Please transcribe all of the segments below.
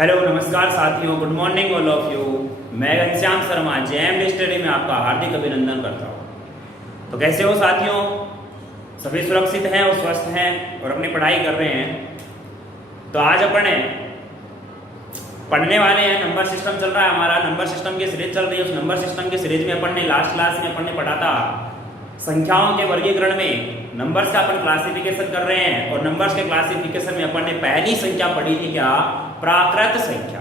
Hello नमस्कार साथियों, good morning all of you. मैं घनश्याम शर्मा जेएम स्टडी में आपका हार्दिक अभिनंदन करता हूँ। तो कैसे हो साथियों? सभी सुरक्षित हैं और स्वस्थ हैं और अपनी पढ़ाई कर रहे हैं। तो आज अपन पढ़ने वाले हैं, नंबर सिस्टम चल रहा है हमारा, नंबर सिस्टम की सीरीज चल रही है। उस नंबर सिस्टम की सीरीज में अपन ने लास्ट क्लास में अपन ने पढ़ा था संख्याओं के वर्गीकरण में नंबर्स का अपन क्लासिफिकेशन कर रहे हैं। और नंबर्स के क्लासिफिकेशन में अपन ने पहली संख्या पढ़ी थी क्या? प्राकृत संख्या।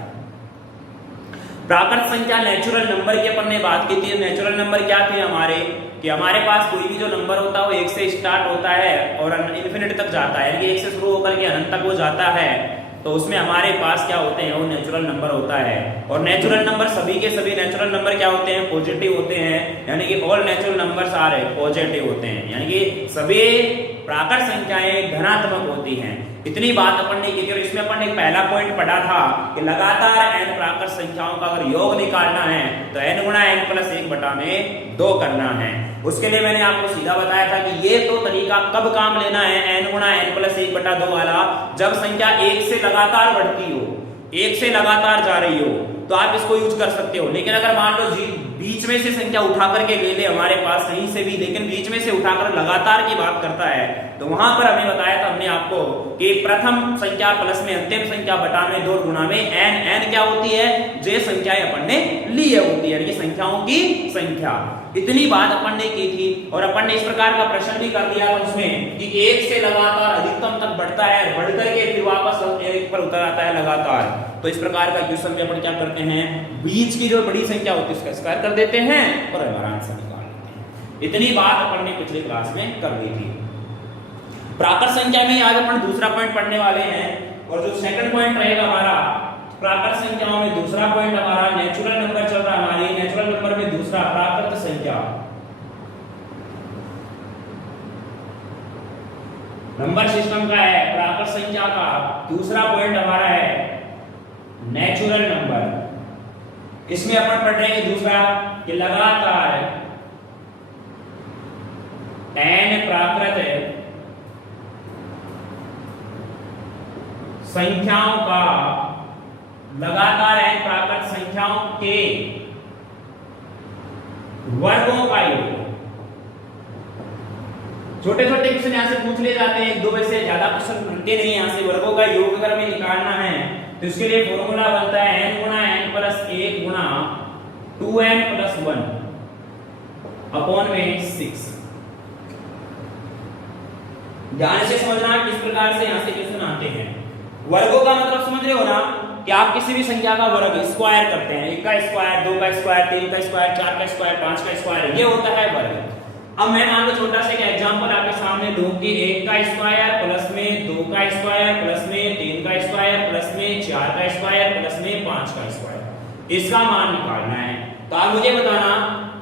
प्राकृत संख्या नेचुरल नंबर की अपन ने बात की थी। नेचुरल नंबर क्या थे हमारे कि हमारे पास कोई भी जो नंबर होता है वो 1 से स्टार्ट होता है और इन्फिनिटी तक जाता है, यानी कि 1 से शुरू होकर के अनंत तक वो जाता है। तो उसमें हमारे पास क्या होते हैं? वो नेचुरल नंबर होता है। और नेचुरल नंबर सभी के सभी नेचुरल नंबर क्या होते हैं? पॉजिटिव होते हैं, यानी कि all natural numbers are positive होते हैं, यानी कि सभी प्राकृत संख्याएं धनात्मक होती हैं। इतनी बात अपन ने की थी। और इसमें अपन ने पहला पॉइंट पढ़ा था कि लगातार n प्राकृत संख्याओं का अगर योग निकालना है तो n गुणा n प्लस 1/2 करना है। उसके लिए मैंने आपको सीधा बताया था कि ये तो तरीका कब काम लेना है, n गुणा n प्लस 1/2 वाला, जब संख्या 1 से लगातार बढ़ती हो, 1 से लगातार जा रही हो, तो आप इसको यूज कर सकते हो। लेकिन अगर मान लो बीच में से संख्या उठा करके ले ले हमारे पास कहीं से भी, लेकिन बीच में से उठाकर लगातार की बात करता है, तो वहां पर हमें बताया था हमने आपको कि प्रथम संख्या प्लस में अंतिम संख्या बटा में 2 गुणा में n क्या होती है? जे संख्याएं अपन ने ली है होती है, यानी कि संख्याओं की संख्या। इतनी बात अपन ने की थी। और अपन ने इस प्रकार का प्रश्न भी कर दिया था उसमें कि 1 से लगातार अधिकतम तक बढ़ता है, बढ़ करके फिर वापस 1 पर उतर आता है लगातार। तो इस प्रकार का क्वेश्चन में अपन क्या करते हैं, बीच की जो बड़ी संख्या होती है उसका स्क्वायर कर देते हैं और हमारा आंसर निकाल लेते हैं। इतनी बात अपन ने पिछली क्लास में कर दी थी। प्राकृत संख्या में आज अपन दूसरा पॉइंट पढ़ने वाले हैं। और जो सेकंड पॉइंट रहेगा हमारा प्राकृत संख्याओं में, दूसरा पॉइंट हमारा नेचुरल नंबर चल रहा है हमारी, नेचुरल नंबर में दूसरा प्राकृत संख्या। नंबर सिस्टम का है प्राकृत संख्या का दूसरा पॉइंट हमारा है नेचुरल नंबर। इसमें अपन पढ़ रहे हैं दूसरा कि लगातार n प्राकृत संख्याओं का, लगातार n प्राकृत संख्याओं के वर्गों का योग। छोटे छोटे क्वेश्चन यहां से पूछ ले जाते हैं, 1-2 से ज्यादा क्वेश्चन बनते नहीं यहां से। वर्गों का योग अगर हमें निकालना है तो इसके लिए फॉर्मूला बनता है n गुणा n प्लस 1 गुणा 2n प्लस 1 अपॉन में 6। ध्यान से समझना किस प्रकार से यहां से क्वेश्चन आते हैं। वर्गों का मतलब समझ रहे हो ना कि आप किसी भी संख्या का वर्ग स्क्वायर करते हैं, 1 का स्क्वायर, 2 का स्क्वायर, 3 का स्क्वायर, 4 का स्क्वायर, 5 का स्क्वायर, ये होता है वर्ग। अब मैं मान लो छोटा सा एग्जांपल आपके सामने दूं कि 1 का स्क्वायर प्लस में 2 का स्क्वायर प्लस में 3 का स्क्वायर प्लस में 4 का स्क्वायर प्लस में 5 का स्क्वायर, इसका मान निकालना है। तो आप मुझे बताना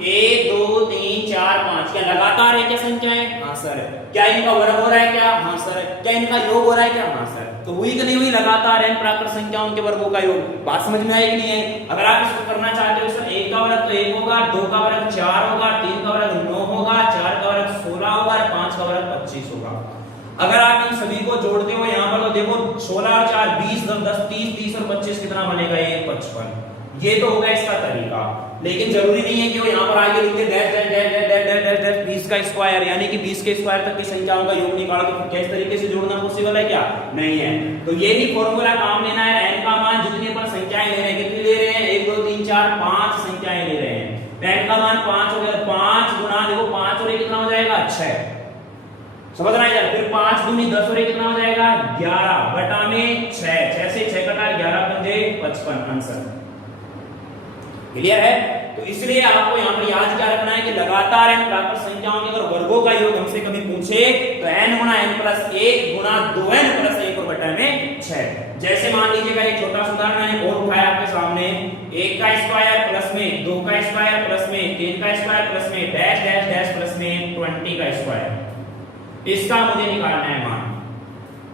1 2 3 4 5 क्या लगातार है क्या संख्याएं? हाँ सर। क्या इनका वर्ग हो रहा है क्या? हाँ सर। क्या इनका योग हो रहा है क्या? हाँ सर। तो हुई कि नहीं हुई लगातार n प्राकृत संख्याओं के वर्गों का योग? बात समझ में आई कि नहीं है? अगर आप इसको करना चाहते हो सर 1 का वर्ग तो 1 होगा, 2 का वर्ग 4 होगा, 3 का वर्ग 9 होगा, 4 का वर्ग 16 होगा और 5 का वर्ग 25 होगा। अगर आप इन सभी को जोड़ते हो यहाँ पर तो देखो 16 और 4 20, 10 30, 30 और 25 कितना बनेगा? ये 55। ये तो होगा इसका तरीका। लेकिन जरूरी नहीं है कि वो यहाँ पर आगे लिख they dash dash dash dash dash dash dash 20 का स्क्वायर, यानी कि 20 के स्क्वायर तक की संख्याओं का योग निकालो। तो क्या इस तरीके से जोड़ना पॉसिबल है क्या? नहीं है। तो यही फॉर्मूला काम लेना है। n का मान जितनी अपन संख्याएं ले रहे हैं, कितनी ले रहे हैं? 1 2 3 4 5 संख्याएं ले रहे हैं। n का मान 5 हो गया, 5 गुना देखो 5 और ये कितना हो जाएगा? 6। समझना है यार। फिर 5 दूनी 10 और ये कितना हो जाएगा? 11 बटा में 6, 6 से 6 कटा 11 पंजे 55 आंसर। क्लियर है? तो इसलिए आपको यहाँ पर याद क्या रखना है कि लगातार n प्राकृत संख्याओं के अगर वर्गों का योग हमसे कभी पूछे तो n गुणा n प्लस 1 गुणा 2n प्लस 1 और बटा में 6। जैसे मान लीजिएगा एक छोटा सा उदाहरण मैंने और उठाया आपके सामने, 1 का स्क्वायर प्लस में 2 का स्क्वायर प्लस में 3 का स्क्वायर प्लस में डैश डैश डैश प्लस में 20 का स्क्वायर। इसका मुझे निकालना है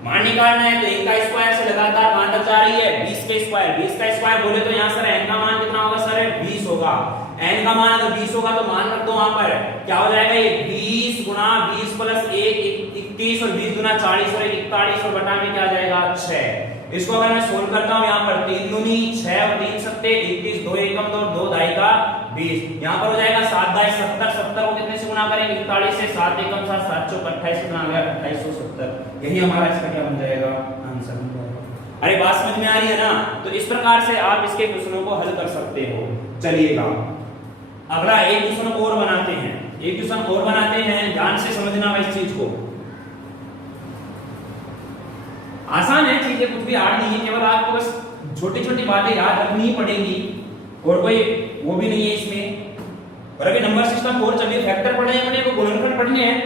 मान निकालना है। तो 1 का स्क्वायर से लगातार मान तक जा रही है 20 के स्क्वायर। 20 का स्क्वायर बोले तो यहाँ सर n का मान कितना होगा? सर 20 होगा। n का मान अगर 20 होगा तो मान रख दो वहां पर, क्या हो जाएगा? ये 20 गुना 20 प्लस 1 21 और 20 गुना 40 और 41 और बटा में क्या आ जाएगा? 6। इसको अगर मैं सोल्व करता हूं यहाँ पर 3 दूनी दूनी 6 और 3 सत्ते 21, 2 एकम 2, 2 दाई का 20। यहाँ पर हो जाएगा 7 दाई 70, 70 को कितने से गुणा करेंगे 41 से, 7 एकम 7, 7 चौक 28 कितना आ गया 2870। यही हमारा इसका क्या बन जाएगा आंसर बन जाएगा। अरे बात समझ में आ रही है ना? तो इस प्रकार से आप इसके क्वेश्चनों को हल कर सकते हो। चलिएगा अगला एक क्वेश्चन और बनाते हैं, एक क्वेश्चन और बनाते हैं, ध्यान से समझना इस चीज को। आसान है चीजें, कुछ भी हार्ड नहीं है, केवल आपको बस छोटी छोटी बातें याद रखनी ही पड़ेगी और कोई वो भी नहीं है इसमें। और अभी नंबर सिस्टम 4 चलिए, फैक्टर पढ़ने को गुणनखंड पढ़ने हैं,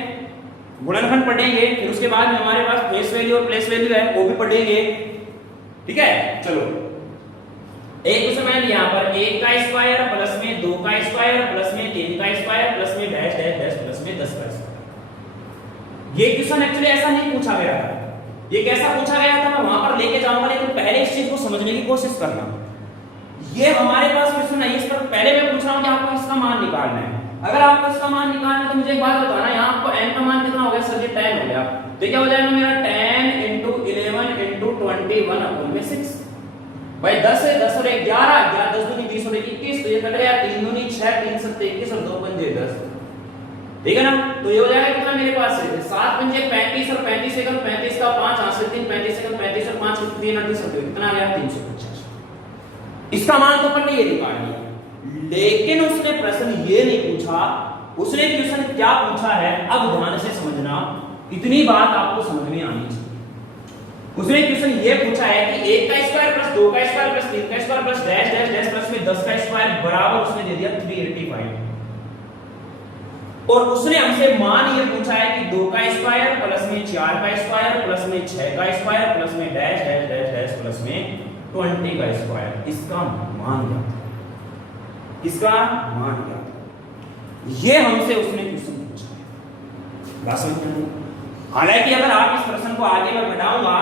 गुणनखंड पढ़ेंगे, फिर उसके बाद में हमारे पास फेस वैल्यू और प्लेस वैल्यू है वो भी पढ़ेंगे। ठीक है, चलो एक क्वेश्चन मैंने यहाँ पर 1 का स्क्वायर प्लस में 2 का स्क्वायर प्लस में 3 का स्क्वायर प्लस में डैश डैश डैश प्लस में 10 का स्क्वायर। ये क्वेश्चन एक्चुअली ऐसा नहीं पूछा गया था, ये कैसा पूछा गया था मैं वहां पर लेके जाऊंगा, लेकिन पहले इस चीज को समझने की कोशिश करना। ये हमारे पास क्वेश्चन है, इस पर पहले मैं पूछ रहा हूं कि आपको इसका मान निकालना है। अगर आपको इसका मान निकालना है तो मुझे एक बात बताना, यहाँ आपको n का मान कितना हो गया सर जी 10 हो गया, तो क्या हो जाएगा मेरा 10 × 11 × 21/6। भाई 10 है 10 और 11, 11 10 दूनी 20 और 21, तो ये कट गया 3 दूनी 6, 3 7 21 और 2 पंजे 10। ठीक है ना? तो ये हो जाएगा कितना मेरे पास है 7 पंजे 35 और 35 एकम 35 का 5 हाथ से 3 35 एकम 35 और 5 3 38 कितना आ गया 350। इसका मान तो अपन ने ये निकाल लिया, लेकिन उसने प्रश्न ये नहीं पूछा, उसने क्वेश्चन क्या पूछा है अब ध्यान से समझना, इतनी बात आपको समझ में आनी चाहिए। उसने क्वेश्चन ये पूछा है कि 1 का स्क्वायर प्लस 2 का स्क्वायर प्लस 3 का square plus dash dash dash plus में 10 का स्क्वायर बराबर उसने दे दिया 385। और उसने हमसे मान ये पूछा है कि 2 का स्क्वायर प्लस में 4 का स्क्वायर प्लस में 6 का स्क्वायर प्लस में dash dash dash dash plus में 20 का स्क्वायर, इसका मान क्या था, इसका मान क्या था, ये हमसे उसने क्वेश्चन पूछा है। बात समझ में? हालांकि अगर आप इस प्रश्न को आगे मैं बढ़ाऊंगा,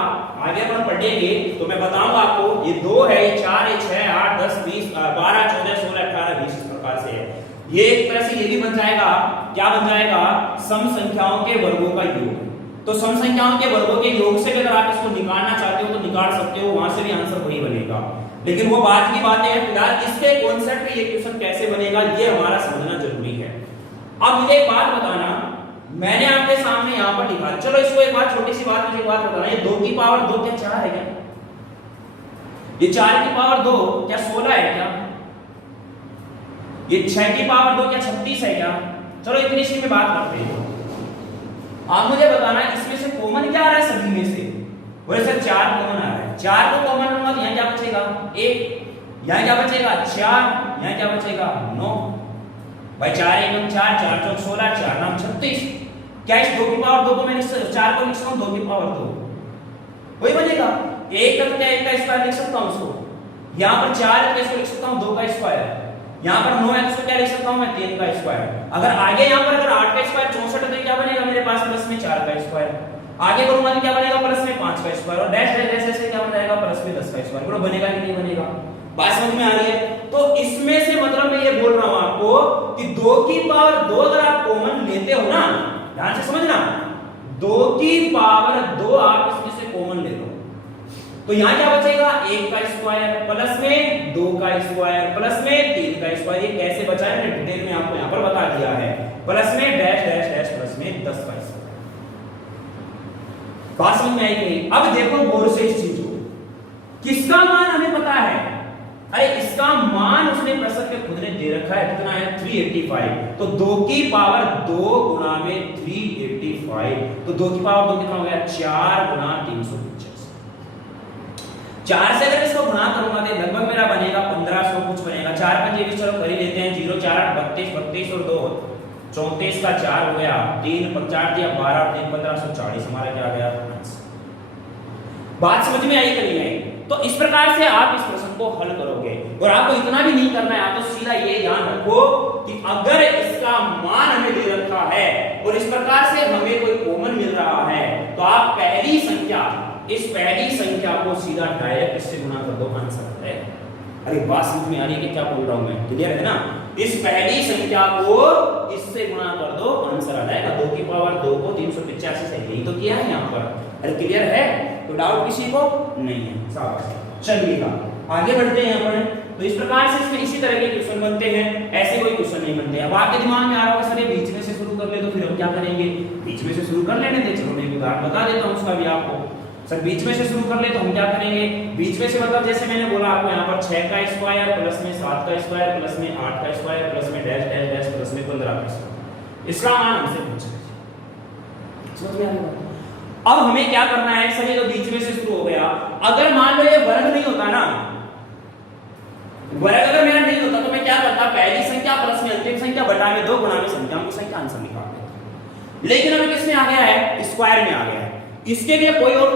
आगे अपन पढ़ेंगे तो मैं बताऊंगा आपको, ये 2 है, ये 4 है, 6 8 10 20 12 14 16 18 20 इस प्रकार से है। ये एक तरह से ये भी बन जाएगा, क्या बन जाएगा, सम संख्याओं के वर्गों का योग। तो सम संख्याओं के वर्गों के योग से अगर आप इसको निकालना चाहते हो तो निकाल सकते हो, वहां से भी आंसर वही बनेगा। लेकिन वो बात की बातें हैं, फिलहाल इसके कॉन्सेप्ट में ये क्वेश्चन कैसे बनेगा ये हमारा समझना जरूरी है। अब मुझे एक बात बताना, मैंने आपके सामने यहां पर लिखा, चलो इसको एक बात छोटी सी बात मुझे एक बात बताना, ये 2 की पावर 2 क्या 4 है क्या? ये 4 की पावर 2 क्या 16 है क्या? ये 6 की पावर 2 क्या 36 है क्या? चलो इतनी सी में बात करते हैं। आप मुझे बताना इसमें से कॉमन क्या आ रहा है सभी में से? बोले सर 4 कॉमन आ रहा है, 4 को कॉमन लूंगा तो यहाँ क्या बचेगा 1, यहाँ क्या बचेगा 4, यहाँ क्या बचेगा 9। भाई 4 1 4, 4 चौक 16, 4 9 36। क्या इस 2 की पावर 2 को मैं 4 को लिख सकता हूँ 2 की पावर 2 वही बनेगा। 1 का तो क्या 1 का स्क्वायर लिख सकता हूँ उसको, यहाँ पर 4 है तो इसको लिख सकता हूँ 2 का स्क्वायर, यहाँ पर 9 है तो क्या लिख सकता हूं मैं 3 का स्क्वायर। अगर आगे यहाँ पर अगर 8 का स्क्वायर 64 है तो क्या बनेगा मेरे पास प्लस में 4 का स्क्वायर, आगे करूंगा तो क्या बनेगा प्लस में 5 का स्क्वायर, और डैश डैश डैश से क्या बन जाएगा प्लस में 10 का स्क्वायर। बोलो बनेगा कि नहीं बनेगा? बात समझ में आ रही है? तो इसमें से मतलब मैं ये बोल रहा हूं आपको कि 2 की पावर 2 अगर आप कॉमन लेते हो ना, ध्यान से समझना, 2 की पावर 2 आप इसमें से कॉमन ले लो तो यहाँ क्या बचेगा 1 का स्क्वायर प्लस में 2 का स्क्वायर प्लस में 3 का स्क्वायर। ये कैसे बचा है मैंने डिटेल में आपको यहाँ पर बता दिया है, प्लस में डैश डैश डैश प्लस में 10 का स्क्वायर। बात समझ में आई कि नहीं? अब देखो गौर से इस चीज को, किसका मान हमें पता है, अरे इसका मान उसने प्रश्न के खुद ने दे रखा है, कितना है 385। तो 2 की पावर 2 गुणा में 385, तो 2 की पावर 2 कितना हो गया 4 गुणा 350। 4 से अगर इसको गुणा करूंगा तो लगभग मेरा बनेगा 1500 कुछ बनेगा। 4 पंजे भी चलो कर ही लेते हैं, 0 4 8 32 32 और 2 34 का 4 हो गया, 3 4 दिया 12 और 3 1540 हमारा क्या आ गया। बात समझ में आई कि नहीं आई? तो इस प्रकार से आप इस प्रश्न को हल करोगे, और आपको इतना भी नहीं करना है, आप तो सीधा ये ध्यान रखो कि अगर इसका मान हमें दे रखा है और इस प्रकार से हमें कोई कॉमन मिल रहा है तो आप पहली संख्या, इस पहली संख्या को सीधा डायरेक्ट इससे गुणा कर दो, आंसर है। अरे बात समझ में आ रही है कि क्या बोल रहा हूं मैं? क्लियर है ना? इस पहली संख्या को इससे गुणा कर दो, आंसर आ जाएगा 2 की पावर 2 को 385 से, यही तो किया है यहाँ पर। अरे क्लियर है? तो डाउट किसी को नहीं है? शाबाश। चलिएगा आगे बढ़ते हैं यहाँ पर। तो इस प्रकार से इसमें इसी तरह के क्वेश्चन बनते हैं, ऐसे कोई क्वेश्चन नहीं बनते। अब आपके दिमाग में आ रहा होगा सर ये बीच में से शुरू कर ले, तो फिर हम क्या करेंगे, बीच में से शुरू कर लेने दे। चलो मैं एक उदाहरण बता देता हूँ उसका भी आपको। सर बीच में से शुरू कर ले तो हम क्या करेंगे, बीच में से मतलब जैसे मैंने बोला आपको यहाँ पर 6 का स्क्वायर प्लस में 7 का स्क्वायर प्लस में 8 का स्क्वायर प्लस में डैश डैश डैश प्लस में 15 का स्क्वायर, इसका मान हमसे पूछा है। समझ में आ गया? अब हमें क्या करना है सर, ये तो बीच में से शुरू हो गया। अगर मान लो ये वर्ग नहीं होता ना, वर्ग अगर मेरा नहीं होता तो मैं क्या करता, पहली संख्या प्लस में अंतिम संख्या बटा में 2 गुणा में संख्या की संख्या आंसर निकाल देता। लेकिन अभी किस में आ गया है, स्क्वायर में आ गया है। इसके लिए कोई और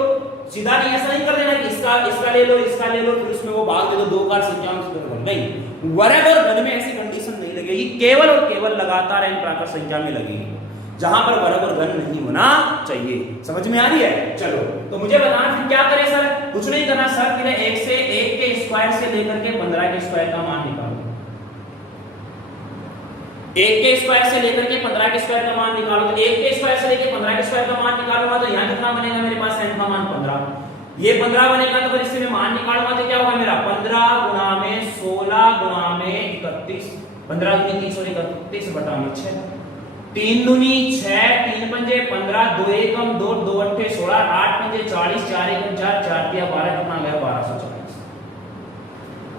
सीधा नहीं, ऐसा नहीं कर देना कि इसका ले लो इसका ले लो फिर उसमें वो भाग दे दो, 2 का संख्या से नहीं। वर्ग और घन में ऐसी कंडीशन नहीं लगेगी, केवल और केवल लगातार n प्राकृत संख्या में लगेगी, जहां पर वर्ग और घन नहीं होना चाहिए। समझ में आ रही है? चलो तो मुझे बताना फिर क्या करें सर, कुछ नहीं करना सर, फिर 1 के स्क्वायर से लेकर के 15 के स्क्वायर का मान निकालो। 1 के स्क्वायर से लेकर के 15 के स्क्वायर का मान निकालो। तो 1 के स्क्वायर से लेकर 15 के स्क्वायर का मान निकालूंगा तो यहाँ कितना बनेगा मेरे पास, n का मान 15। ये 15 बनेगा तो फिर इससे मैं मान निकालूंगा तो क्या होगा मेरा 15 गुणा में 16 गुणा में 31, 15 गुनी 30 और 31 बटा में 6, 3 दूनी 6, 3 पंजे 15, 2 एकम 2, 2 अट्ठे 16, 8 पंजे 40, 4 एकम 4, 4 तिया 12, कितना आ गया 1240।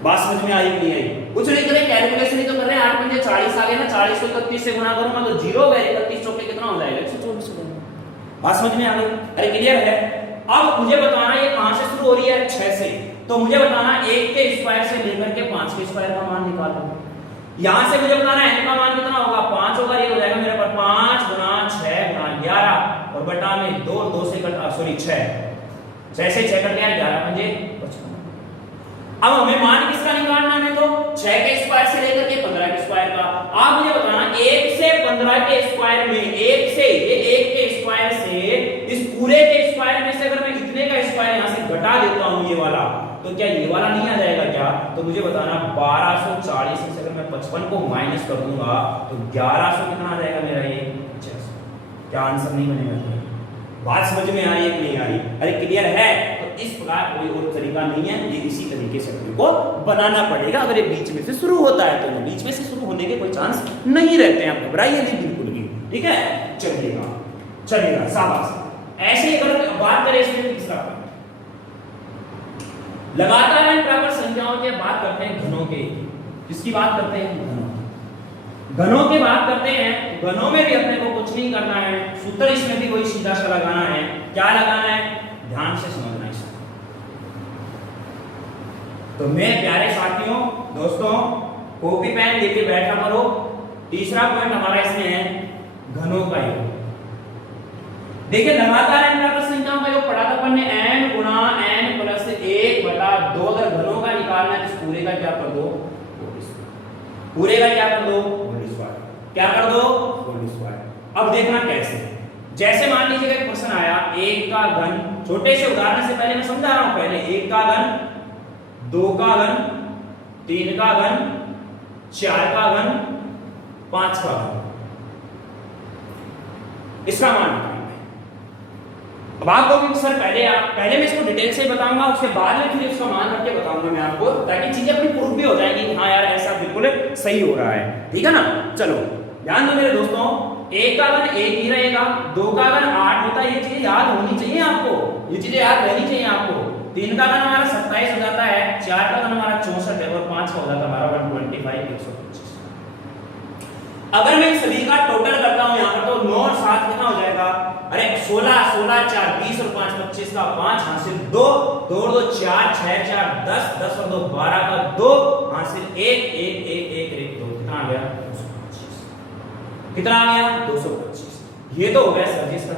बात समझ में आई नहीं आई? कुछ नहीं करें, कैलकुलेशन ही तो कर रहे हैं। 8 पंजे 40 आ गया ना, 40 को 31 से गुणा करूंगा तो 0 हो गया, 31 चौके कितना हो जाएगा 124 हो जाएगा। बात समझ में आ गई? अरे क्लियर है? अब मुझे बताना ये कहां से शुरू हो रही है, 6 से। तो मुझे बताना 1 के स्क्वायर से लेकर के 5 के स्क्वायर का मान निकालो। यहां से मुझे बताना n का मान कितना होगा, 5 होगा। ये हो जाएगा मेरे पास 5 गुना 6 गुना 11 और बटा में 2, 2 से कटा सॉरी 6 से 6 कट गया 11 पंजे 55। अब हमें मान किसका निकालना है, तो 6 के स्क्वायर से लेकर के 15 के स्क्वायर का। आप मुझे बताना 1 से 15 के स्क्वायर में 1 से ये 1 के स्क्वायर से इस पूरे के स्क्वायर में से अगर मैं इतने का स्क्वायर यहां से घटा देता हूं ये वाला, तो क्या ये वाला नहीं आ जाएगा क्या? तो मुझे बताना 1240 में से अगर मैं 55 को माइनस कर दूंगा तो 1100 कितना आ जाएगा मेरा ये 600। क्या आंसर नहीं बनेगा? बात समझ में आ रही है कि नहीं आ रही? अरे क्लियर है? तो इस प्रकार कोई और तरीका नहीं है, ये इसी तरीके से अपने को बनाना पड़ेगा। अगर ये बीच में से शुरू होता है तो बीच में से शुरू होने के कोई चांस नहीं रहते हैं, आप घबराइए नहीं बिल्कुल भी, ठीक है? चलिएगा शाबाश। ऐसे ही अगर बात करें इसमें तीसरा लगातार n प्राकृत संख्याओं की बात करते हैं, घनों के, किसकी बात करते हैं, घनों की बात करते हैं। घनों में भी अपने को कुछ नहीं करना है, सूत्र इसमें भी वही सीधा सा लगाना है। क्या लगाना है, ध्यान से समझना है। तो मैं प्यारे साथियों दोस्तों कॉपी पेन लेके बैठा करो। तीसरा पॉइंट हमारा इसमें है घनों का योग। देखिए लगातार n प्राकृत संख्याओं का योग पढ़ा था अपन ने, n गुणा n प्लस 1 बटा 2। अगर घनों का निकालना है तो पूरे का क्या कर दो, पूरे का क्या कर दो, क्या कर दो, होल स्क्वायर। अब देखना कैसे, जैसे मान लीजिए एक क्वेश्चन आया 1 का घन, छोटे से उदाहरण से पहले मैं समझा रहा हूं। पहले 1 का घन, 2 का घन, 3 का घन, 4 का घन, 5 का घन, इसका मान निकालना है। अब आप कहोगे सर पहले मैं इसको डिटेल से बताऊंगा, उसके बाद में फिर इसका मान करके बताऊंगा मैं आपको, ताकि चीजें अपनी प्रूफ भी हो जाएगी कि हाँ यार ऐसा बिल्कुल सही हो रहा है, ठीक है ना? चलो ध्यान दो मेरे दोस्तों, 1 का घन 1 ही रहेगा, 2 का घन 8 होता है, ये चीजें याद होनी चाहिए आपको, ये चीजें याद रहनी चाहिए आपको। 3 का घन हमारा 27 हो जाता है, 4 का घन हमारा 64 है और 5 का हो जाता है हमारा 125 125। अगर मैं सभी का टोटल करता हूं यहां पर तो 9 और 7 कितना हो जाएगा, अरे 16 16 4 20 और 5 25 का 5 हासिल 2 2 2 4 6 4 10 10 और 2 12 का 2 हासिल 1 1 1 1 1 2 कितना आ गया 225। कितना आ गया 225। ये तो हो गया सर जी इसका।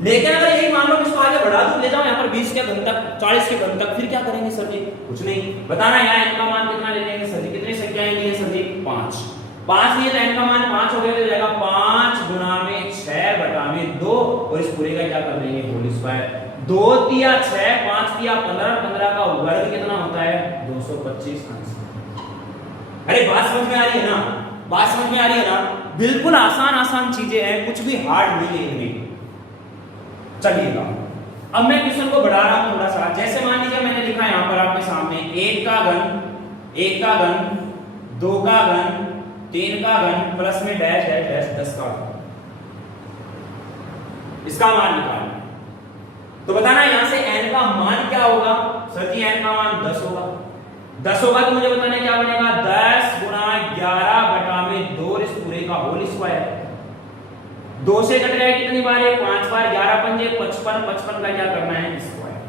लेकिन अगर यही मान लो इसको आगे बढ़ा दूं, ले जाओ यहां पर 20 के घन तक 40 के घन तक, फिर क्या करेंगे सर जी? कुछ नहीं, बताना यहां इनका मान कितना ले लेंगे सर जी? कितनी संख्याएं ली है सर जी? 5 5 लिए तो n का मान 5 हो गया, तो जाएगा 5 गुना में 6 बटा में 2 और इस पूरे का क्या कर देंगे होल स्क्वायर। 2 तिया 6 5 तिया 15 15 का वर्ग कितना होता है 225 आंसर। अरे बात समझ में आ रही है ना? बात समझ में आ रही है ना? बिल्कुल आसान आसान चीजें हैं, कुछ भी हार्ड नहीं है इनमें। चलिएगा अब मैं क्वेश्चन को बढ़ा रहा हूं थोड़ा सा। जैसे मान लीजिए मैंने लिखा यहां पर आपके सामने 1 का घन, 2 का घन, 3 का घन प्लस में डैश डैश डैश 10 का घन, इसका मान निकालना। तो बताना यहां से n का मान क्या होगा। सर जी n का मान 10 होगा। 10 होगा तो मुझे बताना क्या बनेगा, 10 गुणा 11 बटा में 2 इस पूरे का होल स्क्वायर। 2 से कट रहा है कितनी बार है, 5 बार, 11 पंजे 55, 55 का क्या करना है स्क्वायर,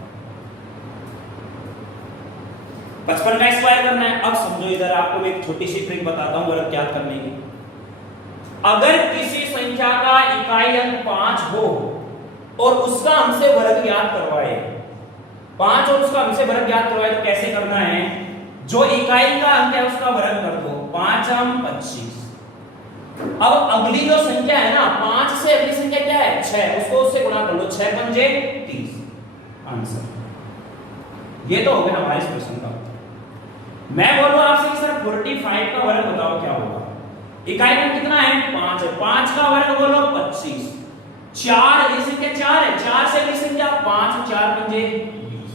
55 का स्क्वायर करना है। अब समझो इधर आपको मैं एक छोटी सी ट्रिक बताता हूं वर्ग ज्ञात करने की। अगर किसी संख्या का इकाई अंक 5 हो और उसका हमसे वर्ग ज्ञात करवाए, 5 और उसका हमसे वर्ग ज्ञात करवाए, तो कैसे करना है, जो इकाई का अंक है उसका वर्ग कर दो, 5 हम 25। अब अगली जो संख्या है ना, 5 से अगली संख्या क्या है 6, उसको उससे गुणा कर लो, 6 पंजे 30 आंसर। ये तो हो गया हमारे इस प्रश्न का। मैं बोलूं आपसे कि सर 45 का वर्ग बताओ क्या होगा। इकाई अंक कितना है 5 है, 5 का वर्ग बोलो 25। 4 अगली संख्या 4 है, 4 से अगली संख्या 5, 4 पंजे 20।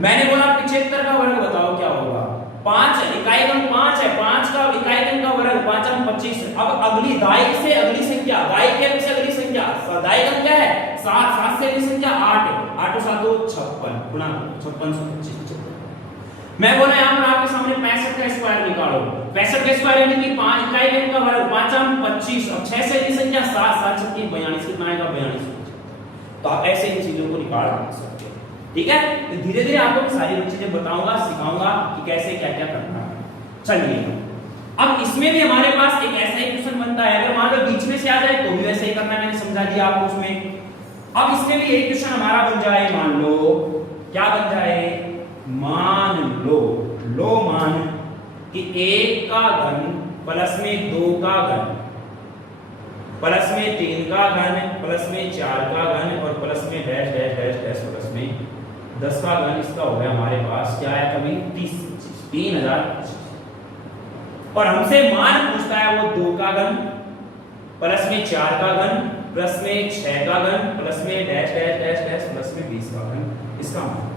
मैंने बोला 75 का वर्ग बताओ क्या होगा। 5 इकाई अंक 5 है, 5 का इकाई अंक का वर्ग 5 हम 25। अब अगली दाई से अगली संख्या, दाई के अंक से अगली संख्या, दाई अंक क्या है 7, 7 से अगली संख्या 8 है, 8 7 56 गुणा 56 125। मैं बोला यहां पर आपके सामने 65 का स्क्वायर निकालो। 65 का स्क्वायर यानी कि 5 इकाई अंक का वर्ग 5 हम 25 और 6 से अगली संख्या 7, 7 छक्के 42 कितना आएगा 42। तो आप ऐसे इन चीजों को निकाल सकते हैं। ठीक है, तो धीरे धीरे आपको मैं सारी चीजें बताऊंगा, सिखाऊंगा कि कैसे क्या क्या करना है। चलिए अब इसमें भी हमारे पास एक ऐसा ही क्वेश्चन बनता है, अगर मान लो बीच में से आ जाए तो भी वैसे ही करना है, मैंने समझा दिया आपको उसमें। अब इसमें भी यही क्वेश्चन हमारा बन जाए, मान लो क्या बन जाए, मान लो मान कि 1 का घन प्लस में 2 का घन प्लस में 3 का घन प्लस में 4 का घन और प्लस में dash dash dash dash plus में 10 का घन, इसका हो गया हमारे पास क्या है कभी 3000। और हमसे मान पूछता है वो 2 का घन प्लस में 4 का घन प्लस में 6 का घन प्लस में dash dash dash dash plus में 20 का घन, इसका मान।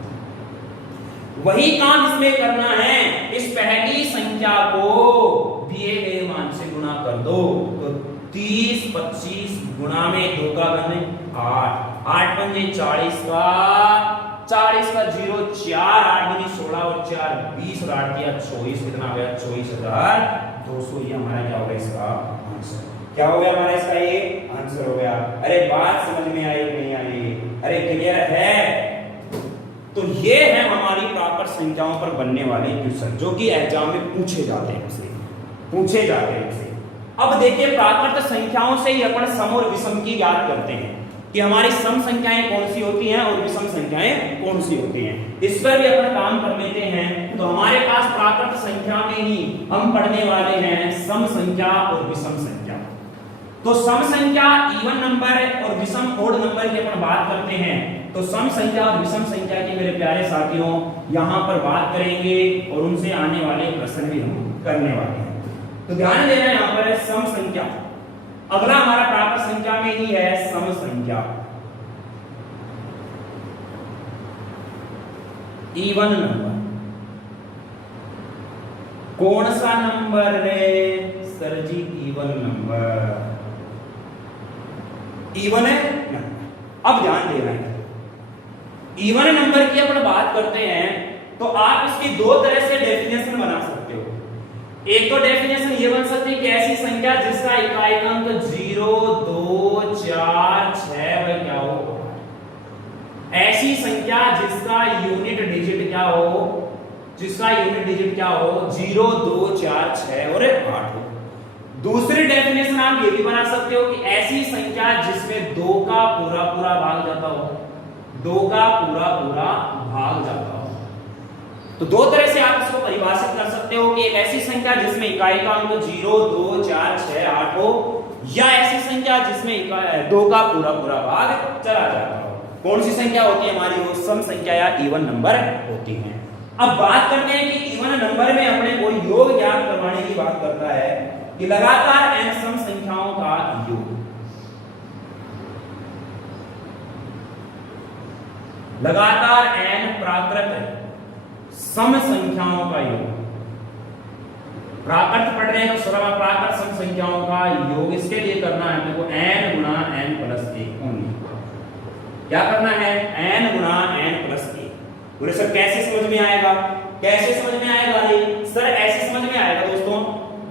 वही काम इसमें करना है, इस पहली संख्या को दिए गए मान से गुणा कर दो। तो 30 25 गुणा में 2 का घन 8, 8 पंजे 40 का 0 4, 8 दूनी 16 और 4 20 और 8 किया 24, कितना आ गया 24,200। ये हमारा क्या होगा इसका आंसर, क्या हो गया हमारा इसका ये आंसर हो गया। अरे बात समझ में आई नहीं आई, अरे क्लियर है। तो ये है हमारी प्राकृत संख्याओं पर बनने वाले क्वेश्चन जो कि एग्जाम में पूछे जाते हैं। अब देखिए प्राकृत संख्याओं से ही अपन सम और विषम की याद करते हैं कि हमारी सम संख्याएं कौन सी होती हैं और विषम संख्याएं कौन सी होती हैं। इस पर भी अपन काम कर लेते हैं। तो हमारे पास प्राकृत संख्या में ही हम पढ़ने वाले हैं सम संख्या और विषम संख्या। तो सम संख्या इवन नंबर और विषम ओड नंबर की अपन बात करते हैं। तो सम संख्या और विषम संख्या के मेरे प्यारे साथियों यहां पर बात करेंगे और उनसे आने वाले प्रश्न भी हम करने वाले हैं। तो ध्यान देना यहां पर है सम संख्या। अगला हमारा प्राकृत संख्या में ही है सम संख्या, इवन नंबर। कौन सा नंबर है सर जी, इवन नंबर, इवन है। अब ध्यान देना है, इवन नंबर की अपन बात करते हैं तो आप इसकी दो तरह से डेफिनेशन बना सकते हो। एक तो डेफिनेशन ये बन सकती है कि ऐसी संख्या जिसका इकाई अंक 0 2 4 6 व क्या हो, ऐसी संख्या जिसका यूनिट डिजिट क्या हो, 0 2 4 6 और 8 हो। दूसरी डेफिनेशन आप ये भी बना सकते हो कि ऐसी संख्या जिसमें 2 का पूरा भाग जाता हो, 2 का पूरा भाग जाता हो। तो दो तरह से आप इसको परिभाषित कर सकते हो कि एक ऐसी संख्या जिसमें इकाई का अंक 0 2 4 6 8 हो, या ऐसी संख्या जिसमें 2 का पूरा भाग चला जाता हो। कौन सी संख्या होती है हमारी, वो सम संख्या या इवन नंबर होती है। अब बात करते हैं कि इवन नंबर में अपने को योग ज्ञात करवाने की बात करता है कि लगातार n सम संख्याओं का योग। लगातार n प्राकृत सम संख्याओं का योग। प्राकृत पढ़ रहे हैं तो प्राकृत सम संख्याओं का योग इसके लिए करना है हमको n गुणा n प्लस 1 ओनली। क्या करना है? n गुणा n प्लस 1। बोले सर कैसे समझ में आएगा? कैसे समझ में आएगा? सर ऐसे समझ में आएगा दोस्तों,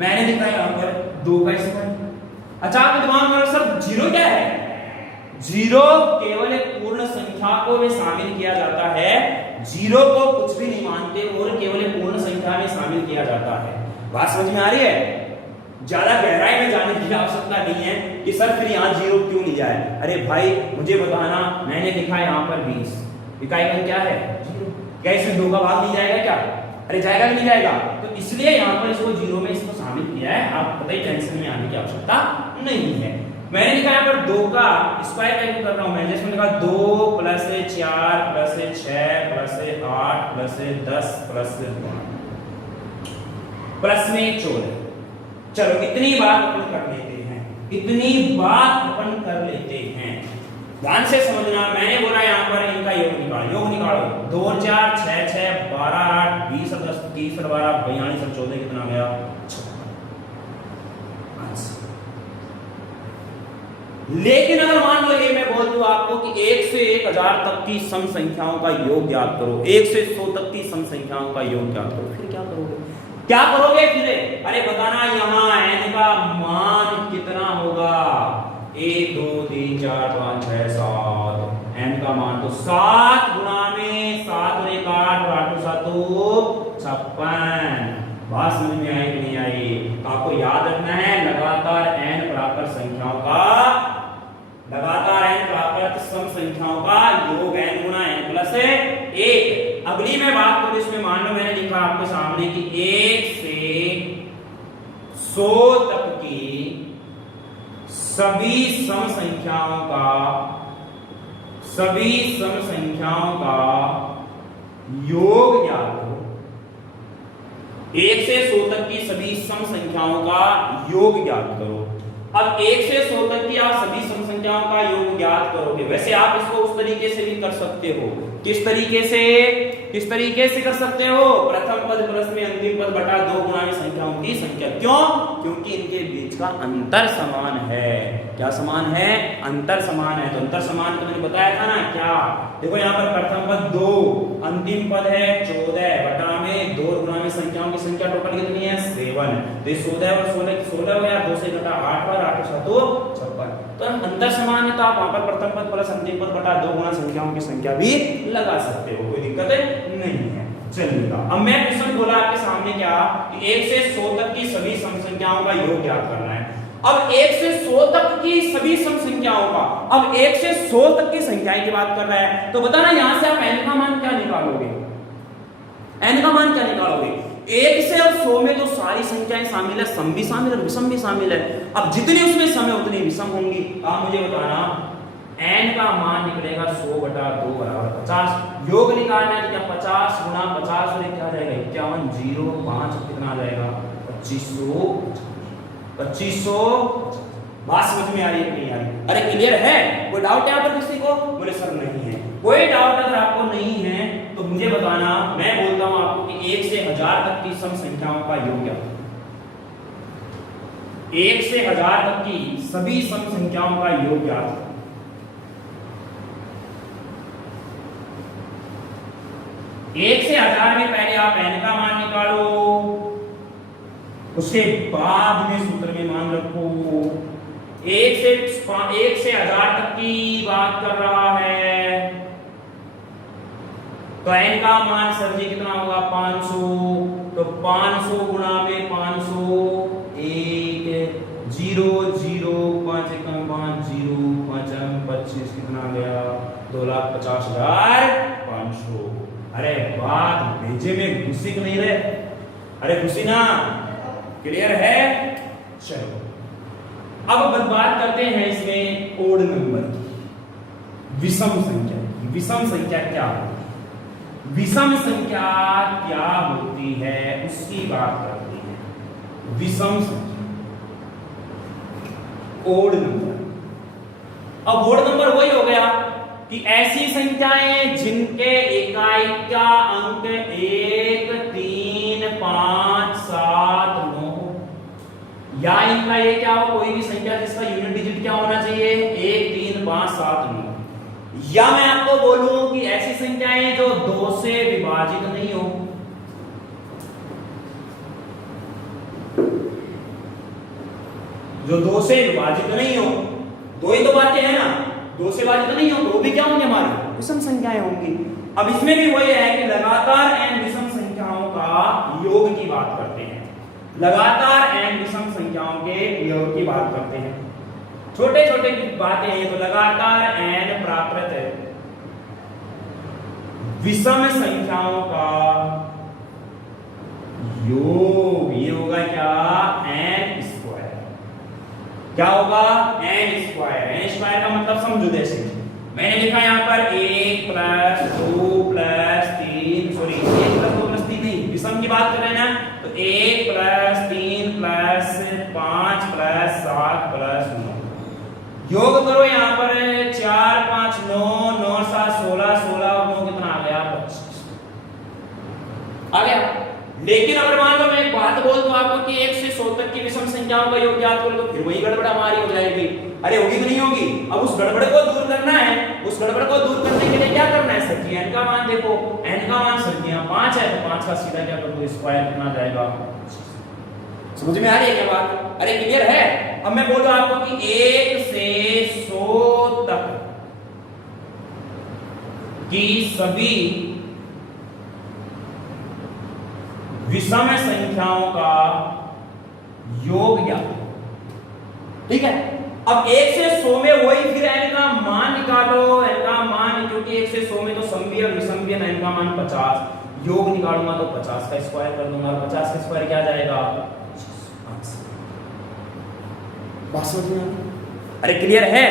मैंने लिखा है यहां पर 2 का स्क्वायर। अच्छा आप दिमाग में सर जीरो क्या है? जीरो केवल एक पूर्ण संख्या को में शामिल किया जाता है। जीरो को कुछ भी नहीं मानते और केवल एक पूर्ण संख्या में शामिल किया जाता है। बात समझ में आ रही है? ज्यादा गहराई में जाने की आवश्यकता नहीं है कि सर फिर यहाँ जीरो क्यों लिया है। अरे भाई मुझे बताना, मैंने लिखा है यहाँ पर 20, इकाई का क्या है? जीरो। क्या इसमें 2 का भाग नहीं जाएगा क्या? अरे जाएगा नहीं जाएगा? तो इसलिए यहाँ पर इसको जीरो में इसको शामिल किया है। आप पता ही टेंशन में आने की आवश्यकता नहीं है। मैंने लिखा यहाँ पर 2 का स्क्वायर कैलकुलेट कर रहा हूँ मैं। जैसे मैंने कहा 2 plus 4 plus 6 plus 8 plus 10 plus 12 plus में 14। चलो इतनी बात अपन कर लेते हैं, इतनी बात अपन कर लेते हैं। ध्यान से समझना, मैंने बोला यहाँ पर इनका योग निकालो। योग निकालो 2 4 6 6 12 8 20 और 10 30 और 12 42 और 14 कितना गया? 56। लेकिन अगर मान लो ये मैं बोल दूं आपको कि 1 से 1000 तक की सम संख्याओं का योग ज्ञात करो, 1 से 100 तक की सम संख्याओं का योग ज्ञात करो, फिर क्या करोगे? क्या करोगे फिर? अरे बताना यहाँ n का मान कितना होगा? 1 2 3 4 5 6 7। n का मान तो 7 गुणा में 7 और 1 8 और 8 7 56। बात समझ में आई कि नहीं आई? आपको याद रखना है लगातार n प्राकृत संख्याओं का, लगातार n प्राकृत सम संख्याओं का योग n गुणा n प्लस 1। अगली मैं बात करूं इसमें, मान लो मैंने लिखा आपके सामने कि 1 से 100 तक की सभी सम संख्याओं का, सभी सम संख्याओं का योग ज्ञात करो। 1 से 100 तक की सभी सम संख्याओं का योग ज्ञात करो। अब 1 से 100 तक की आप सभी सम संख्याओं का योग ज्ञात करोगे। वैसे आप इसको उस तरीके से भी कर सकते हो। किस तरीके से? किस तरीके से कर सकते हो? प्रथम पद प्लस में अंतिम पद बटा 2 गुणा में संख्याओं की संख्या। क्यों? क्योंकि इनके बीच का अंतर समान है। क्या समान है? अंतर समान है। तो अंतर समान तो मैंने बताया था ना क्या? देखो यहाँ पर प्रथम पद 2, अंतिम पद है 14 बटा में 2 गुणा में संख्याओं की संख्या टोटल कितनी है? 7। तो ये 14 और 16 हो या 2 से घटा 8 पर 8 7 56। तो अंतर समान है तो आप वहां पर प्रथम पद प्लस अंतिम पद बटा 2 गुणा संख्याओं की संख्या भी लगा सकते हो, कोई दिक्कत नहीं है। चलिएगा अब मैं क्वेश्चन बोला आपके सामने क्या कि 1 से 100 तक की सभी सम संख्याओं का योग ज्ञात करना है। अब 1 से 100 तक की सभी सम संख्याओं का, अब 1 से 100 तक की संख्याएं की बात कर रहा है तो बताना यहां से आप n का मान क्या निकालोगे? n का मान क्या निकालोगे? 1 से अब 100 में तो सारी संख्याएं शामिल है, सम भी शामिल है, विषम भी शामिल है। अब जितनी उसमें सम है उतनी विषम होंगी। आप मुझे बताना n का मान निकलेगा 100 बटा 2 बराबर 50। योग निकालना है तो क्या 50 गुणा 50 और क्या आ जाएगा? 51 0 5 कितना आ जाएगा? 2500। बात समझ में आ रही है कि नहीं आ रही? अरे क्लियर है? कोई डाउट है यहाँ पर किसी को? बोले सर नहीं है। कोई डाउट अगर आपको नहीं है तो मुझे बताना, मैं बोलता हूं आपको कि 1 से 1000 तक की सम संख्याओं का योग क्या? 1 से 1000 तक की सभी सम संख्याओं का योग क्या? 1 से 1000 में पहले आप n का मान निकालो, उसके बाद में सूत्र में मान रखो। 1 से 1000 तक की बात कर रहा है तो n का मान सर जी कितना होगा? 500। तो 500 गुणा में 500 1 0 0 5 1 5 0 5 25 कितना आ गया? 2,50,500। अरे बात भेजे में घुसी कि नहीं रहे? अरे घुसी ना? क्लियर है? चलो अब बात करते हैं इसमें ओड नंबर की, विषम संख्या की। विषम संख्या क्या होती है? विषम संख्या क्या होती है उसकी बात करते हैं। विषम संख्या, ओड नंबर। अब ओड नंबर वही हो गया कि ऐसी संख्याएं जिनके इकाई का अंक 1, 3, 5, 7, 9 या इनका ये क्या हो, कोई भी संख्या जिसका यूनिट डिजिट क्या होना चाहिए, 1, 3, 5, 7, 9। या मैं आपको बोलूं कि ऐसी संख्याएं जो 2 से विभाजित नहीं हो, जो 2 से विभाजित नहीं हो, दो ही तो बातें हैं ना, 2 से विभाजित नहीं हो तो भी क्या होंगे, हमारी विषम संख्याएं होंगी। अब इसमें भी वही है कि लगातार n विषम संख्याओं का योग की बात करते हैं, लगातार n विषम संख्याओं के योग की बात करते हैं। छोटे छोटे बातें हैं तो लगातार n प्राकृत विषम संख्याओं का योग, ये होगा क्या, n स्क्वायर। क्या होगा, n स्क्वायर। n स्क्वायर का मतलब समझो, जैसे मैंने लिखा यहां पर 1 + 2 + 3, सॉरी 1 + 2 + 3 नहीं, विषम की बात कर रहे हैं ना, तो 1 + 3 + 5 + 7 + 9 योग करो यहां पर 4, 5, 9, 9, 7, 16, 16 और 9 कितना आ गया, 25 आ गया। लेकिन अगर मान लो मैं एक बात बोल दूं आपको कि 1 से 100 तक की विषम संख्याओं का योग ज्ञात करो, तो फिर वही गड़बड़ हमारी हो जाएगी। अरे होगी कि नहीं होगी। अब उस गड़बड़ को दूर करना है, उस गड़बड़ को दूर करने के लिए क्या करना है, सच्ची n का मान देखो, n का मान सच्चियां 5 है तो 5 का सीधा क्या कर दो, स्क्वायर कितना जाएगा। समझ में आ रही है क्या बात, अरे क्लियर है। अब मैं बोल रहा आपको कि 1 से 100 तक की सभी विषम संख्याओं का योग ज्ञात करो, ठीक है। अब 1 से 100 में वही फिर n का मान निकालो, n का मान, क्योंकि 1 से 100 में तो सम भी और विषम भी, n का मान 50, योग निकालूंगा तो 50 का स्क्वायर कर दूंगा, 50 का स्क्वायर क्या जाएगा, बात समझ में? अरे क्लियर है।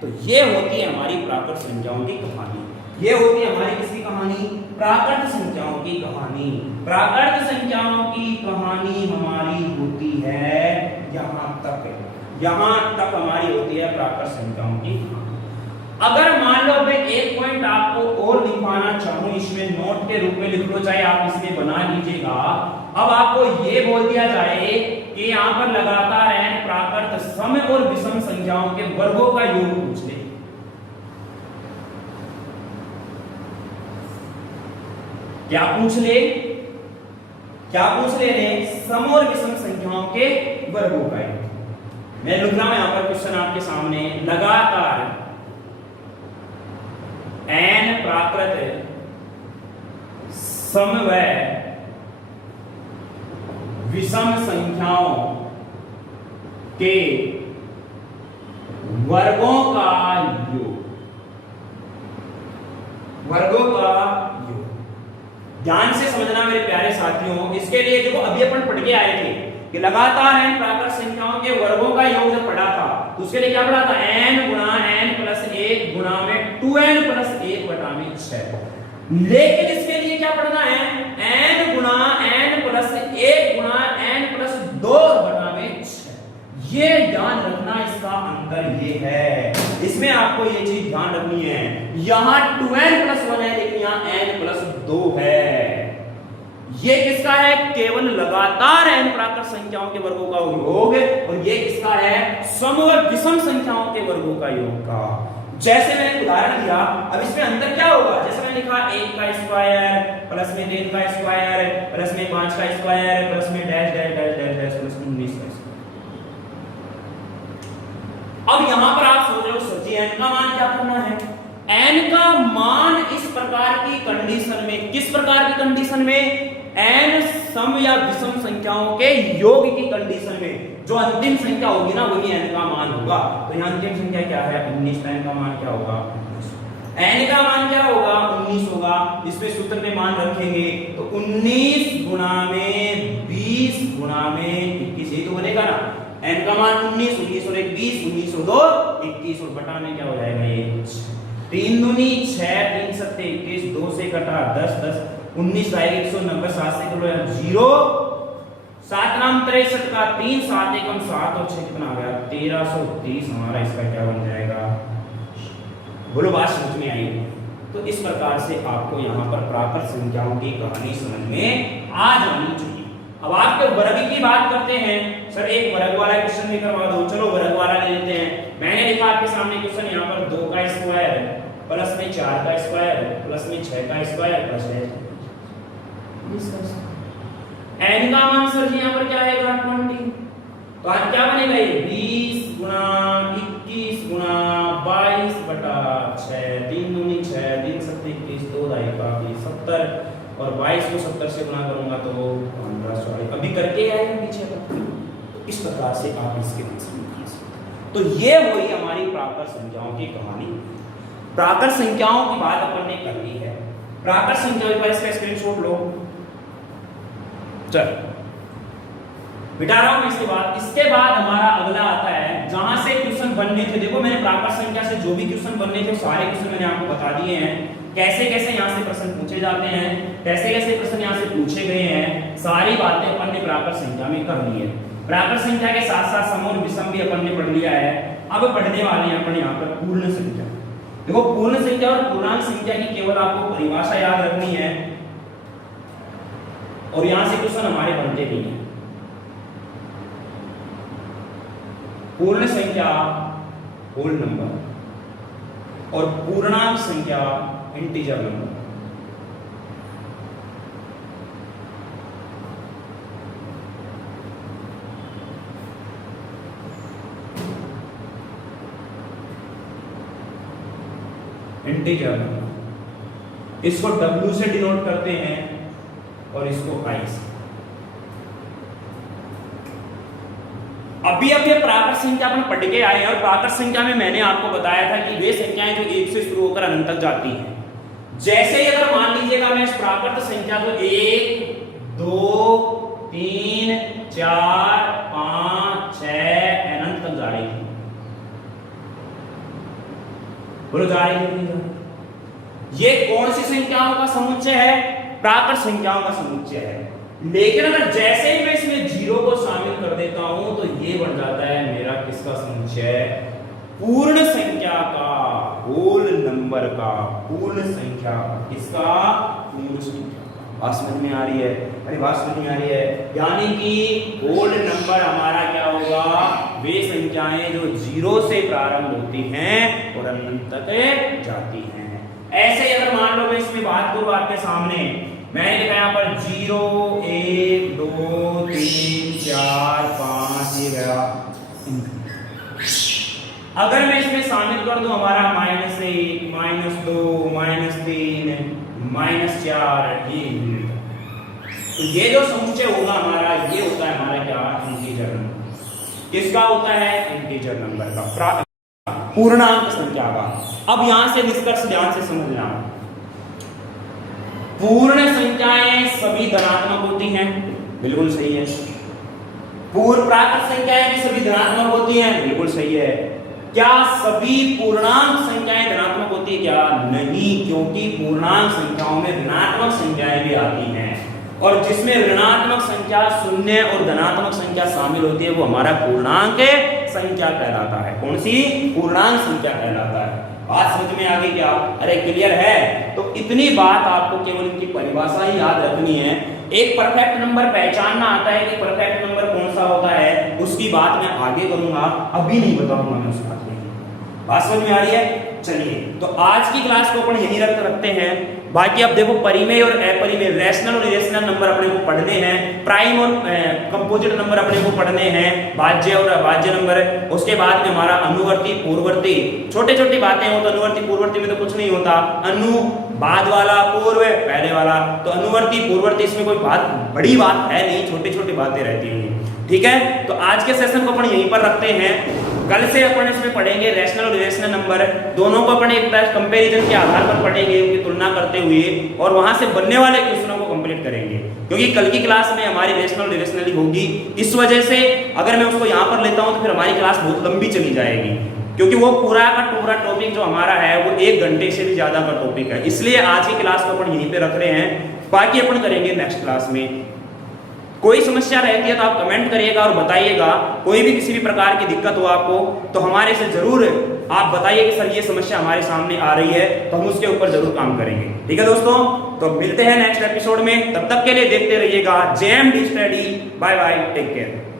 तो ये होती है हमारी प्राकृत संख्याओं की कहानी, ये होती है हमारी किसकी कहानी, प्राकृत संख्याओं की कहानी। प्राकृत संख्याओं की कहानी हमारी होती है यहां तक हमारी होती है प्राकृत संख्याओं की कहानी। अगर मान लो मैं एक पॉइंट आपको और लिखवाना चाहूं, इसमें नोट के रूप में लिख लो, चाहे आप इसमें बना लीजिएगा। अब आपको ये बोल दिया जाए कि यहां पर लगातार n प्राकृत सम और विषम संख्याओं के वर्गों का योग पूछ ले, क्या पूछ ले, क्या पूछ ले रे, सम और विषम संख्याओं के वर्गों का योग। मैं लिख रहा हूं यहां पर क्वेश्चन आपके सामने, लगातार n प्राकृत सम व विषम संख्याओं के वर्गों का योग, वर्गों का योग। ध्यान से समझना मेरे प्यारे साथियों, इसके लिए देखो अभी अपन पढ़ के आए थे कि लगातार n प्राकृत संख्याओं के वर्गों का योग जब पढ़ा था तो उसके लिए क्या पढ़ा था, n गुणा n प्लस 1 गुणा में 2n प्लस 1 बटा में 6। लेकिन इसके लिए क्या पढ़ना है, n गुणा n प्लस 1 गुणा n प्लस 2 बटा में 6। ये ध्यान रखना, इसका अंतर ये है, इसमें आपको ये चीज ध्यान रखनी है। यहां 2n प्लस 1 है लेकिन यहां n प्लस 2 है। ये किसका है, केवल लगातार n प्राकृत संख्याओं के वर्गों का योग, और ये किसका है, सम और विषम संख्याओं के वर्गों का योग का। जैसे मैंने उदाहरण दिया, अब इसमें अंतर क्या होगा, जैसे मैंने लिखा 1 का स्क्वायर प्लस में 3 का स्क्वायर प्लस में 5 का स्क्वायर प्लस में dash dash dash dash dash plus में 19 का स्क्वायर। अब यहां पर आप सोच रहे हो सर जी n का मान क्या करना है, n का मान इस प्रकार की कंडीशन में, किस प्रकार की कंडीशन में, n सम या विषम संख्याओं के योग की कंडीशन में जो अंतिम संख्या होगी ना वही n का मान होगा। तो यहाँ अंतिम संख्या क्या है, 19, n का मान क्या होगा, n का मान क्या होगा, 19 होगा। इसमें सूत्र में मान रखेंगे तो 19 गुणा में 20 गुणा में 21, यही तो बनेगा ना, n का मान 19, 19 और 1 20, 19 और 2 21 और बटा में क्या हो जाएगा, ये 3 दूनी 6, 3 सत्ते 21, 2 से कटा 10, 10 19 आएगा 190, 7 से करो 0, 7 नाम 63 का 3, 7 एकम 7 और 6 कितना आ गया 1330। हमारा इसका क्या बन जाएगा, बोलो बात समझ में आई? तो इस प्रकार से आपको यहाँ पर प्राकृत संख्याओं की कहानी समझ में आ जानी चाहिए। अब आपके वर्ग की बात करते हैं। सर एक वर्ग वाला क्वेश्चन भी करवा दो। चलो वर्ग वाला ले लेते हैं। मैंने लिखा आपके सामने क्वेश्चन यहाँ पर 2 का स्क्वायर प्लस में 4 का स्क्वायर प्लस में 6 का स्क्वायर प्लस n का मान सर जी यहाँ पर क्या आएगा 20। तो आज क्या बनेगा ये 20 गुना 21 गुना 22 बटा 6 3 दूनी 6 3 7 21 2 दाई का 70 और 22 को 70 से गुना करूंगा तो 15 सॉरी अभी करके आएगा पीछे का। तो इस प्रकार से आप इसके आंसर निकाल सकते। तो ये हुई हमारी प्राकृत संख्याओं की कहानी। प्राकृत संख्याओं की बात अपन ने कर ली है। प्राकृत संख्याओं पर इसका स्क्रीनशॉट लो। चल बिठा रहा हूं। इसके बाद हमारा अगला आता है जहां से क्वेश्चन बनने थे। देखो मैंने प्राकृत संख्या से जो भी क्वेश्चन बनने थे सारे क्वेश्चन मैंने आपको बता दिए हैं। कैसे कैसे यहाँ से प्रश्न पूछे जाते हैं, कैसे कैसे प्रश्न यहाँ से पूछे गए हैं, सारी बातें अपन ने प्राकृत संख्या में कर ली है। प्राकृत संख्या के साथ साथ सम और विषम भी अपन ने पढ़ लिया है। अब पढ़ने वाले हैं अपन यहाँ पर पूर्ण संख्या। देखो पूर्ण संख्या और पूर्णांक संख्या की केवल आपको परिभाषा याद रखनी है और यहां से क्वेश्चन हमारे बनते नहीं है। पूर्ण संख्या होल नंबर और पूर्णांक संख्या इंटीजर नंबर। इंटीजर नंबर इसको W से डिनोट करते हैं और इसको I से। अभी प्राकृत संख्या अपन पढ़ के आए हैं और प्राकृत संख्या में मैंने आपको बताया था कि वे संख्याएं जो 1 से शुरू होकर अनंत तक जाती हैं। जैसे ही अगर मान लीजिएगा मैं इस प्राकृत संख्या को 1 2 3 4 5 6 अनंत तक जा रही थी। बोलो जा रही थी। ये कौन सी संख्याओं का समुच्चय है? प्राकृत संख्याओं का समुच्चय है। लेकिन अगर जैसे ही मैं इसमें 0 को शामिल कर देता हूं तो ये बन जाता है मेरा किसका समुच्चय? पूर्ण संख्या का, होल नंबर का, पूर्ण संख्या किसका? पूर्ण संख्या का। बात समझ में आ रही है? अरे बात समझ में आ रही है? यानी कि होल नंबर हमारा क्या होगा? वे संख्याएं जो 0 से प्रारंभ होती हैं और अनंत तक जाती हैं। ऐसे ही अगर मान लो मैं इसमें बात करूं आपके सामने, मैंने लिखा यहाँ पर 0 1 2 3 4 5 ये गया। अगर मैं इसमें शामिल कर दूं हमारा -1 -2 -3 -4 ये, तो ये जो समुच्चय होगा हमारा ये होता है हमारा क्या? Integer number. किसका होता है? इंटीजर नंबर का, पूर्णांक संख्या का। अब यहां से निष्कर्ष ध्यान से समझना। पूर्ण संख्याएं सभी धनात्मक होती हैं, बिल्कुल सही है। पूर्ण प्राकृत संख्याएं भी सभी धनात्मक होती हैं, बिल्कुल सही है। क्या सभी पूर्णांक संख्याएं धनात्मक होती है? क्या नहीं, क्योंकि पूर्णांक संख्याओं में ऋणात्मक संख्याएं भी आती हैं और जिसमें ऋणात्मक संख्या शून्य और धनात्मक संख्या शामिल होती है वो हमारा पूर्णांक संख्या कहलाता है। कौन सी? पूर्णांक संख्या कहलाता है। बात समझ में आ गई क्या? अरे क्लियर है? तो इतनी बात आपको केवल इनकी परिभाषा ही याद रखनी है। एक परफेक्ट नंबर पहचानना आता है कि परफेक्ट नंबर कौन सा होता है, उसकी बात मैं आगे करूंगा, अभी नहीं बताऊंगा मैं उस बात में। बात समझ में आ रही है? चलिए तो आज की क्लास को अपन यहीं रखते हैं। बाकी अब देखो परिमेय और अपरिमेय, रैशनल और इरेशनल नंबर अपने को पढ़ने हैं, प्राइम और कंपोजिट नंबर अपने को पढ़ने हैं, भाज्य और अभाज्य नंबर। उसके बाद में हमारा अनुवर्ती पूर्ववर्ती, छोटे छोटी बातें हो तो अनुवर्ती पूर्ववर्ती में तो कुछ नहीं होता। अनु बाद वाला, पूर्व पहले वाला, तो अनुवर्ती पूर्ववर्ती इसमें कोई बात बड़ी बात है नहीं, छोटी छोटी बातें रहती हैं। ठीक है, तो आज के सेशन को अपन यहीं पर रखते हैं। कल से अपन इसमें पढ़ेंगे रैशनल और इरेशनल नंबर, दोनों को अपन एक कंपैरिजन के आधार पर पढ़ेंगे, उनकी तुलना करते हुए, और वहां से बनने वाले क्वेश्चनों को कंप्लीट करेंगे। क्योंकि कल की क्लास में हमारी रैशनल और इरेशनल होगी, इस वजह से अगर मैं उसको यहाँ पर लेता हूँ तो फिर हमारी क्लास बहुत लंबी चली जाएगी, क्योंकि वो पूरा का पूरा टॉपिक जो हमारा है वो 1 घंटे से भी ज्यादा का टॉपिक है। इसलिए आज की क्लास को अपन यहीं पे रख रहे हैं, बाकी अपन करेंगे नेक्स्ट क्लास में। कोई समस्या रहती है तो आप कमेंट करिएगा और बताइएगा। कोई भी किसी भी प्रकार की दिक्कत हो आपको तो हमारे से जरूर आप बताइए कि सर ये समस्या हमारे सामने आ रही है, तो हम उसके ऊपर जरूर काम करेंगे। ठीक है दोस्तों, तो मिलते हैं नेक्स्ट एपिसोड में। तब तक के लिए देखते रहिएगा JMD study. Bye bye, take care.